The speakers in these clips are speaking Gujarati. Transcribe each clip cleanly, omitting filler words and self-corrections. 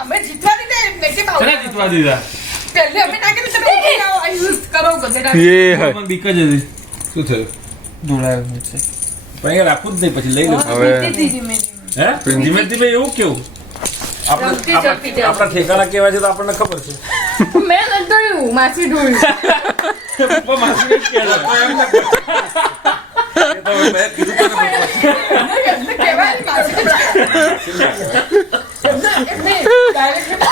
અમે જીતવા દીધા એમને કે ભાવ તને જીતવા દીધા પહેલે અમે ના કીધું તમે ઉભી આવો આ યુઝ કરો ગધેડા એ હોય મને બીક જ હતી શું થયું દોડાયો છે પણ અહીંયા રાખવું જ નહીં પછી લઈ લો હવે હે ધીમે ધીમે એવું કેવું ઝડપી ઝડપી જાઓ. આપણા ઠેકાણા કેવા છે તો આપણને ખબર છે મેં નથી જોયું માસી જોયું પપ્પા માસીને જ કહેતા. એ તો મેં કીધું તને પપ્પા. એમને કહેવાય ને માસી એમને ડાયરેક્ટ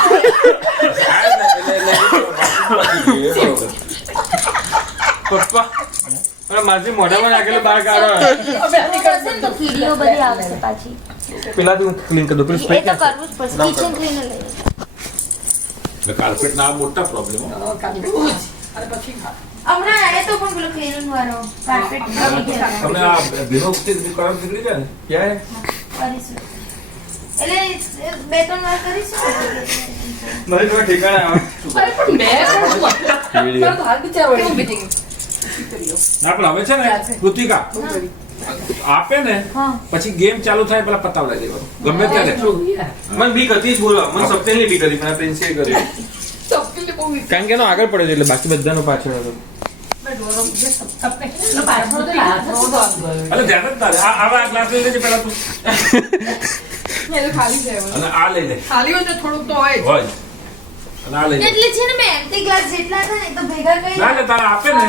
હા, એટલે બરોબર. પપ્પા અને માસી મોઢામાં નાખેલું બહાર કાઢો અમે આની કરશે ને તો કીડીઓ બધી આવશે પાછી પેલા તું ક્લીન કરી દો પેલું એ સ્પ્રે તો કરવું જ પડશે કિચન ક્લીનર લઈ એટલે કાર્પેટના આ મોટા પ્રોબ્લેમ કાઢવું જ. અને પછી હમણાં આયા તો પણ પેલો ક્લીનર વાળો કાર્પેટ આવી ગયા તમને આ ભીનો કરંટ નીકળી જાય ને ક્યાં કરીશું એટલે 2-3 વાર કરીશું મારી જોડે ઠેકાણે આવે અરે પણ મેં પણ હાલ બિચારો કેવું બીતી ગયું ના પણ હવે છે ને કૃતિકા આપે ને હા પછી ગેમ ચાલુ થાય પેલા પતાવડાવી દેવાનું ગમે ત્યારે મને બીક હતી જ બોલો મને સપ્તેની બીક હતી પણ આ પ્રિન્સે કરી સપની બહુ બીતી. કારણ કે એનો આગળ પડ્યો છે એટલે બાકી બધાનો પાછળ હતો મેં ડોરો મુજે સપને પાછળ તો હાથ નો તો આમ ગયો અરે ધ્યાન જ ના દે. આ ગ્લાસ લઈ લેજે પેલા તું મેં તો ખાલી છે હવે. અને આ લઈ લે ખાલી હોય તો થોડુંક તો હોય જ. હોય અને આ લઈ લે એટલે છે ને મેં એન્ટી ગ્લાસ જેટલા હતા ને એ તો ભેગા કરી ના એટલે તારા આપે ને